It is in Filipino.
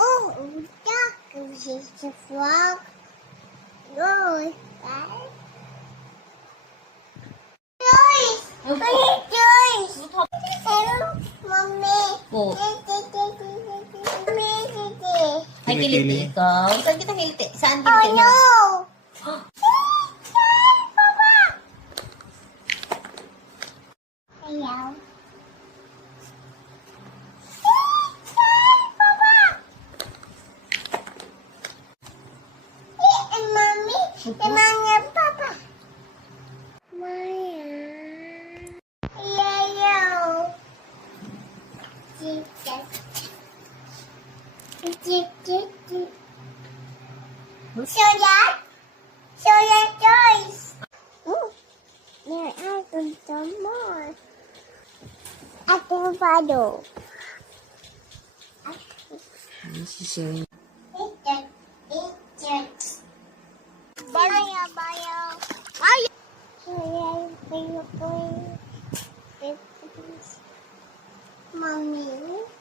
Oh, that is the frog. Joyce, Joyce, Joyce. Hello, Mommy. Po. Mommy. Ay, kiliti ikaw. Saan kita kiliti? Saan Oh kiliti no! mo? Papa. Hello. Mommy, Maya, Papa. Maya. Yellow. Jesus. Show that. Joyce. Oh, there are some more. At the bottle. Sisay. Eat it. Baya. Mommy.